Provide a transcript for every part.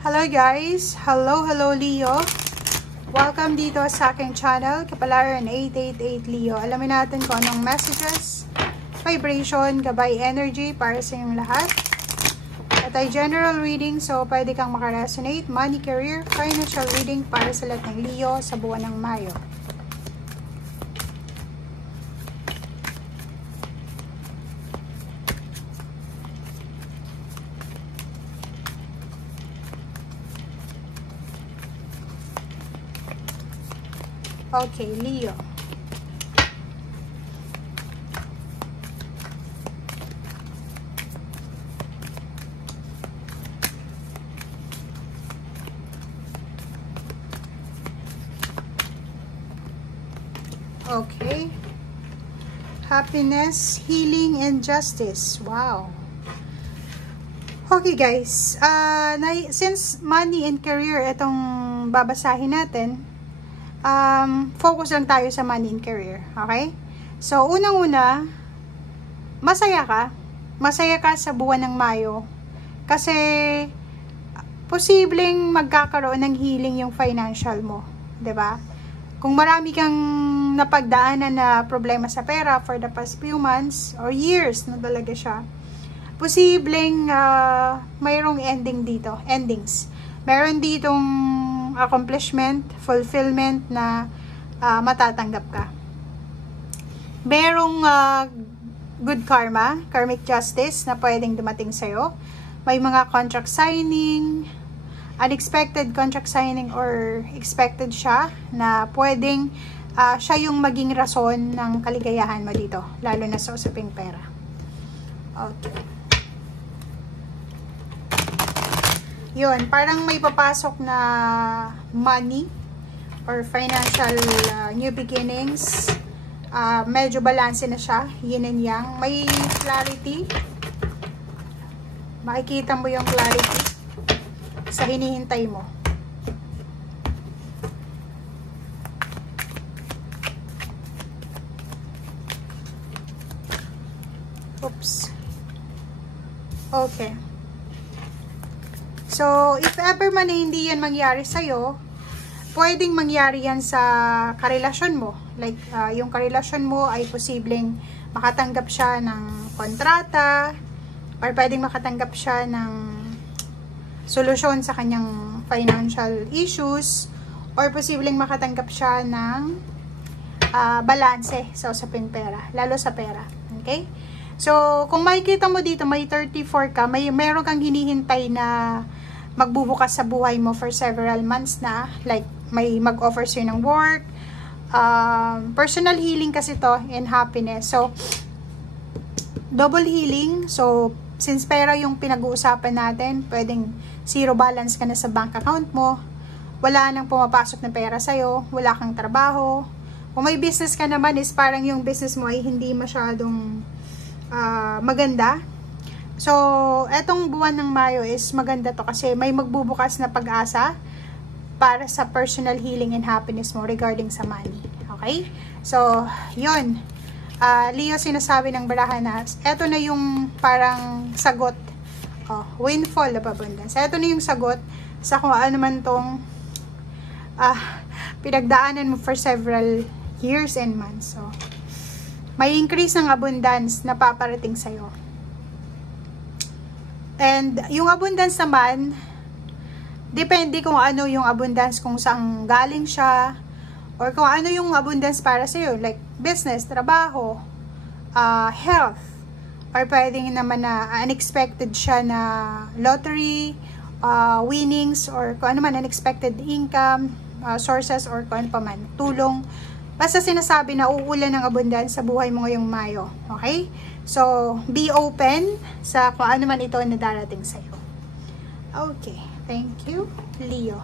Hello guys! Hello Leo! Welcome dito sa aking channel, Kapalaran 888 Leo. Alamin natin kung anong messages, vibration, gabay energy para sa inyong lahat. At ay general reading, so pwede kang makaresonate, money, career, financial reading para sa lahat ng Leo sa buwan ng Mayo. Okay, Leo. Okay. Happiness, healing, and justice. Wow. Okay guys, since money and career itong babasahin natin, focus lang tayo sa money and career, okay? So, unang-una, masaya ka sa buwan ng Mayo kasi posibleng magkakaroon ng healing yung financial mo, 'di ba? Kung marami kang napagdaanan na problema sa pera for the past few months or years na talaga siya, posibleng mayroong endings. Meron ditong accomplishment, fulfillment na matatanggap ka. Merong good karma, karmic justice na pwedeng dumating sa'yo. May mga contract signing, unexpected contract signing or expected siya na pwedeng siya yung maging rason ng kaligayahan mo dito, lalo na sa usaping pera. Okay. Yun, parang may papasok na money or financial new beginnings. Medyo balance na siya, yin and yang. May clarity. Makikita mo yung clarity sa hinihintay mo. Oops. Okay. So, if ever man na hindi yan mangyari sa'yo, pwedeng mangyari yan sa karelasyon mo. Like, yung karelasyon mo ay posibleng makatanggap siya ng kontrata, or pwedeng makatanggap siya ng solusyon sa kanyang financial issues, or posibleng makatanggap siya ng balanse sa usaping pera, lalo sa pera. Okay? So, kung makikita mo dito, may 34 ka, meron kang hinihintay na magbubukas sa buhay mo for several months na, like may mag-offer sa'yo ng work, personal healing kasi to, and happiness. So, double healing. So, since pera yung pinag-uusapan natin, pwedeng zero balance ka na sa bank account mo, wala nang pumapasok na pera sa'yo, wala kang trabaho. Kung may business ka naman, is parang yung business mo ay hindi masyadong maganda. So, etong buwan ng Mayo is maganda to kasi may magbubukas na pag-asa para sa personal healing and happiness mo regarding sa money. Okay? So, yun. Leo, sinasabi ng barahan na eto na yung parang sagot. Windfall of abundance. Eto na yung sagot sa kung ano man tong pinagdaanan mo for several years and months. So, may increase ng abundance na paparating sa'yo. And yung abundance naman, depende kung ano yung abundance, kung saan galing siya, or kung ano yung abundance para sa'yo, like business, trabaho, health, or pwedeng naman na unexpected siya na lottery, winnings, or kung ano man, unexpected income, sources, or kung ano pa man, tulong. Basta sinasabi na uulan ng abundance sa buhay mo ngayong Mayo. Okay? So, be open sa kung ano man ito na darating sa'yo. Okay. Thank you, Leo.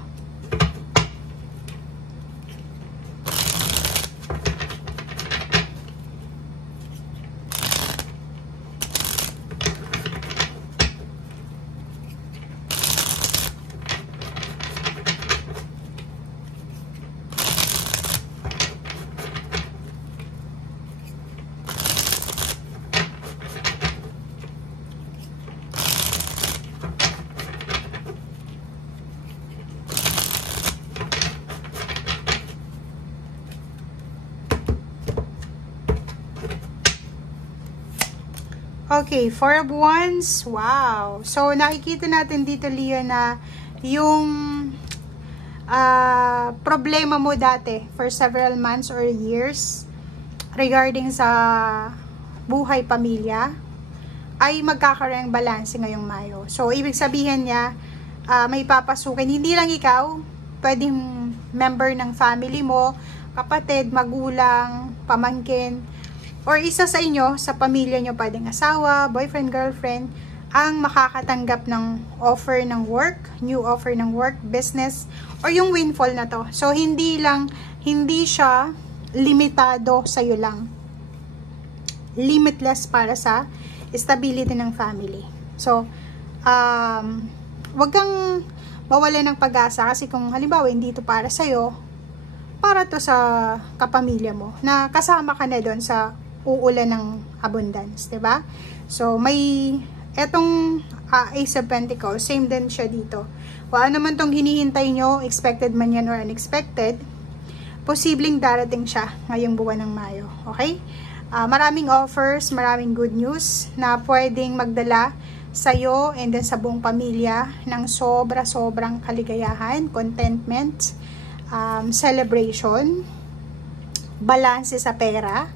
Okay, 4 of Wands. Wow. So, nakikita natin dito, Leo, na yung problema mo dati for several months or years regarding sa buhay pamilya ay magkakaroon ng balanse ngayong Mayo. So, ibig sabihin niya, may papasukin. Hindi lang ikaw, pwedeng member ng family mo, kapatid, magulang, pamangkin, or isa sa inyo, sa pamilya nyo, pwedeng asawa, boyfriend, girlfriend, ang makakatanggap ng offer ng work, new offer ng work, business, or yung windfall na to. So, hindi siya limitado sa'yo lang. Limitless para sa stability ng family. So, wag kang mawalan ng pag-asa kasi kung halimbawa hindi ito para sa'yo, para to sa kapamilya mo, na kasama ka na doon sa uulan ng abundance, diba? So, may etong Ace of Pentacles, same din siya dito. Kung ano man tong hinihintay nyo, expected man yan or unexpected, posibleng darating siya ngayong buwan ng Mayo. Okay? Maraming offers, maraming good news na pwedeng magdala sa'yo and then sa buong pamilya ng sobra-sobrang kaligayahan, contentment, celebration, balance sa pera,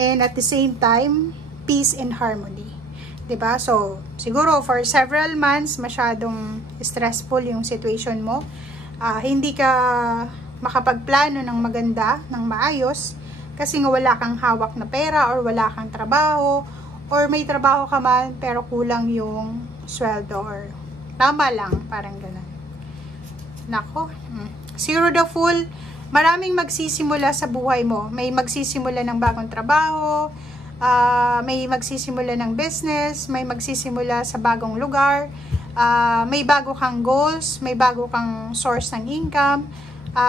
and at the same time, peace and harmony. Diba? So, siguro for several months, masyadong stressful yung situation mo. Hindi ka makapagplano ng maganda, ng maayos, kasi nga wala kang hawak na pera or wala kang trabaho, or may trabaho ka man pero kulang yung sweldo or tama lang, parang ganun. Nako. Zero the Fool, maraming magsisimula sa buhay mo. May magsisimula ng bagong trabaho, may magsisimula ng business, may magsisimula sa bagong lugar, may bago kang goals, may bago kang source ng income,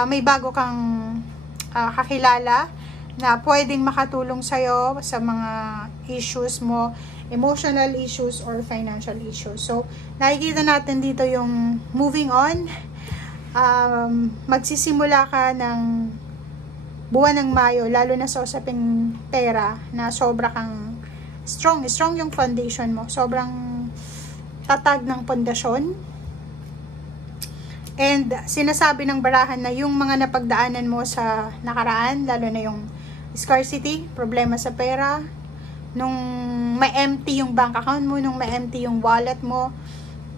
may bago kang kakilala na pwedeng makatulong sa'yo sa mga issues mo, emotional issues or financial issues. So, nakikita natin dito yung moving on. Magsisimula ka ng buwan ng Mayo, lalo na sa usaping pera, na sobra kang strong yung foundation mo. Sobrang tatag ng pundasyon. And sinasabi ng barahan na yung mga napagdaanan mo sa nakaraan, lalo na yung scarcity, problema sa pera, nung ma-empty yung bank account mo, nung ma-empty yung wallet mo,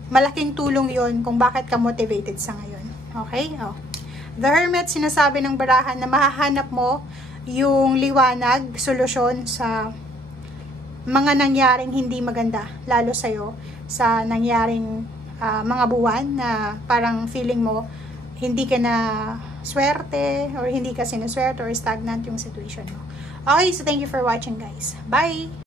malaking tulong yon kung bakit ka motivated sa ngayon. Okay? The Hermit, sinasabi ng barahan na mahahanap mo yung liwanag, solusyon sa mga nangyaring hindi maganda, lalo sa'yo, sa nangyaring mga buwan na parang feeling mo hindi ka na swerte or hindi ka sinuswerte or stagnant yung situation mo. Okay, so thank you for watching, guys. Bye!